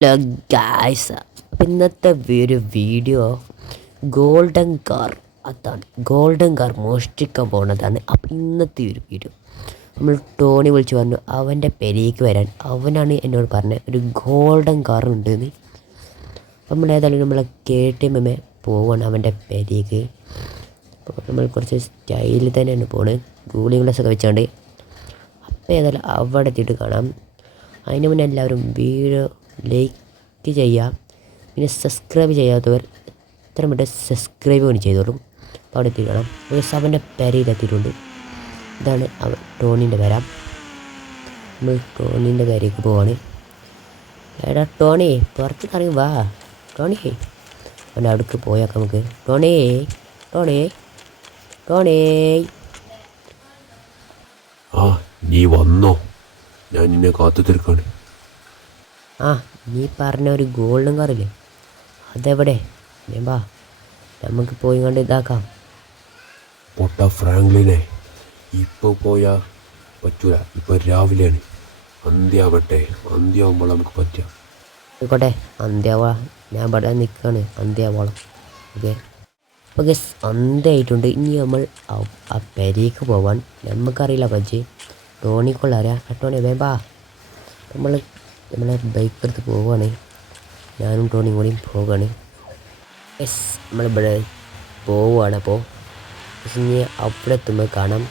Hello guys അപ്പം ഇന്നത്തെ ഒരു വീഡിയോ ഗോൾഡൻ കാർ അതാണ് ഗോൾഡൻ കാർ മോഷ്ടിക്കാൻ പോകുന്നതാണ് അപ്പം ഇന്നത്തെ ഒരു വീഡിയോ നമ്മൾ ടോണി വിളിച്ച് പറഞ്ഞു അവന്റെ പെരേക്ക് വരാൻ. അവനാണ് എന്നോട് പറഞ്ഞത് ഒരു ഗോൾഡൻ കാർ ഉണ്ടെന്ന്. നമ്മൾ ഏതായാലും നമ്മൾ കെ ടി എം എം പോവാണ് അവന്റെ പെരേക്ക്. നമ്മൾ കുറച്ച് സ്റ്റൈലിൽ തന്നെയാണ് പോണത് ഗൂളി ഗ്ലാസ് ഒക്കെ വെച്ചാണ്ട്. അപ്പോൾ ഏതായാലും അവിടെ എത്തിയിട്ട് കാണാം. അതിന് മുന്നേ എല്ലാവരും വീഡിയോ ലൈക്ക് ചെയ്യുക പിന്നെ സബ്സ്ക്രൈബ് ചെയ്യാത്തവർ എത്ര മിനിറ്റ് സബ്സ്ക്രൈബ് കൂടി ചെയ്തോളും. അപ്പോൾ അവിടെ എത്തിക്കണം കാണാം ഒരു സബന്റെ പേരയിലെത്തിയിട്ടുണ്ട് ഇതാണ് അവൻ ടോണിന്റെ പേര. നമ്മൾ ടോണിന്റെ പേരേക്ക് പോവാണ്. എടാ ടോണി പുറത്ത് കറി വാ. ടോണി അവന്റെ അവിടേക്ക് പോയാൽ നമുക്ക്. Tony Tony Tony. ആ നീ വന്നോ. ഞാൻ നിന്നെ കാത്തു തീർക്കാണ് ആ നീ പറഞ്ഞ ഒരു ഗോൾഡൻ കാറില്ലേ? അതെവിടെ? ഞാൻ വാ നമുക്ക് പോയി കണ്ട് ഇതാക്കാം. പൊട്ട ഫ്രാങ്ക്ലിനെ ഇപ്പോൾ പോയാൽ പറ്റൂല ഇപ്പോൾ രാവിലെയാണ്. അന്ത്യാവട്ടെ അന്ത്യാവുമ്പോൾ നമുക്ക് പറ്റാം. ആയിക്കോട്ടെ അന്ത്യാവാ. ഞാൻ ഇവിടെ നിൽക്കുകയാണ് അന്ത്യാവോളം. ഓക്കെ. ഓക്കെ അന്ത്യമായിട്ടുണ്ട് ഇനി നമ്മൾ ആ- പെരേക്ക് പോവാൻ. നമുക്കറിയില്ല പറ്റി ടോണിക്കൊള്ളാരാ ആ ടോണി വേമ്പാ നമ്മൾ നമ്മളെ ബൈക്ക് എടുത്ത് പോവുകയാണ് ഞാനും ടോണിയും കൂടിയും പോവുകയാണ് യെസ് നമ്മളിവിടെ പോവുകയാണ് അപ്പോൾ ഇനി അവിടെ എത്തുമ്പോൾ കാണാം.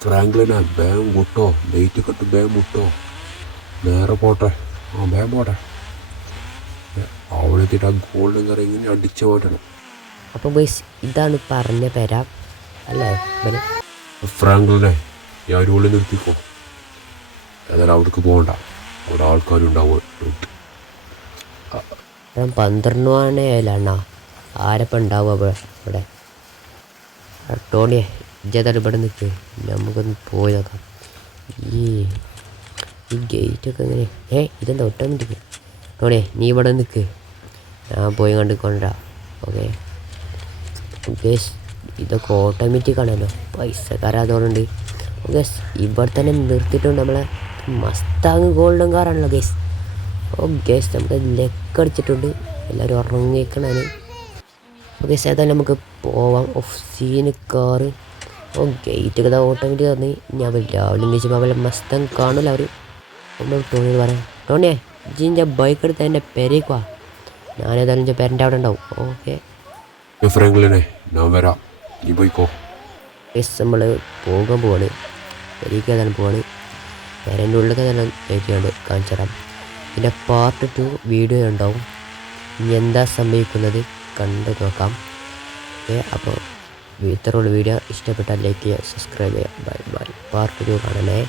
ഫ്രാങ്ക്ലിനെ ബാം വിട്ടോ ലൈറ്റ് കെട്ട് ബാം വിട്ടോ നേരെ പോട്ടെ. ആ ബാം പോട്ടെ. അവിടെ എത്തിയിട്ട് ആ ഗോൾഡൻ കറി ഇങ്ങനെ അടിച്ചു മാറ്റണം അപ്പോൾ ബൈസ് ഇതാണ് പറഞ്ഞ പേര. അല്ലേ? ഫ്രാങ്ക്ലിനെ ഞാൻ ഒരു ഉള്ളിൽ നിർത്തിക്കോ. ഏതായാലും അവിടേക്ക് പോകണ്ട. അവിടെ ആൾക്കാരുണ്ടാവും. ഞാൻ പന്ത്രണ്ട് മണിയായാലണ്ണ ആരപ്പം ഉണ്ടാവുക ഇവിടെ ടോണിയെ ഇജ്ജേതായാലും ഇവിടെ നമുക്കൊന്ന് പോയി നോക്കാം. ഈ ഈ ഗേറ്റൊക്കെ എങ്ങനെ? ഏ ഇതെന്താ ഓട്ടോമാറ്റിക് ടോണിയെ നീ ഇവിടെ നിൽക്ക് ഞാൻ പോയി കണ്ട് കൊണ്ടുവരാം. ഓക്കെ. ഗേസ് ഇതൊക്കെ ഓട്ടോമാറ്റിക് ആണല്ലോ. പൈസക്കാരാതോടുണ്ട് ഗസ് ഇവിടെ തന്നെ നിർത്തിയിട്ടുണ്ട് നമ്മളെ. മസ്താങ് ഗോൾഡൻ കാറാണല്ലോ ഗേസ് ഓ ഗേസ് നമുക്ക് ലെക്ക് അടിച്ചിട്ടുണ്ട്. എല്ലാവരും ഉറങ്ങിക്കണാണ് ഓക്കെ ഏതായാലും നമുക്ക് പോവാം. ഓഫ് സീന് കാറ് ഓ ഗേറ്റ് ഒക്കെ ഓട്ടോമാറ്റിക് തന്നി ഞാൻ രാവിലെ എണീച്ചപ്പോൾ അവരെ മസ്തം കാണില്ല അവർ നമ്മൾ ടോണിയോട് പറയാം. ടോണിയെ ജിന്റെ ബൈക്ക് എടുത്ത് എന്റെ പെരേക്കുവാ ഞാനേതായാലും എന്റെ പേരന്റെ അവിടെ ഉണ്ടാവും. ഓക്കെ. ഏ, ഫ്രാങ്ക്ലിനെ ഞാൻ വരാം. നീ പോയിക്കോ. യെസ് നമ്മൾ പോകാൻ പോവാണ്. പെരേക്ക് ഏതായാലും പോവാണ്. പേരന്റെ ഉള്ളിലൊക്കെ തന്നെ കയറ്റിയാണ്ട് കാണിച്ചു തരാം. പിന്നെ പാർട്ട് ടു വീഡിയോ ഉണ്ടാവും. ഇനി എന്താ സംഭവിക്കുന്നത് കണ്ടു നോക്കാം. ഓക്കെ അപ്പോൾ ഇത്രയുള്ള വീഡിയോ ഇഷ്ടപ്പെട്ടാൽ ലൈക്ക് ചെയ്യുക സബ്സ്ക്രൈബ് ചെയ്യുക. ബൈ ബൈ പാർട്ട് ടു കാണണേ.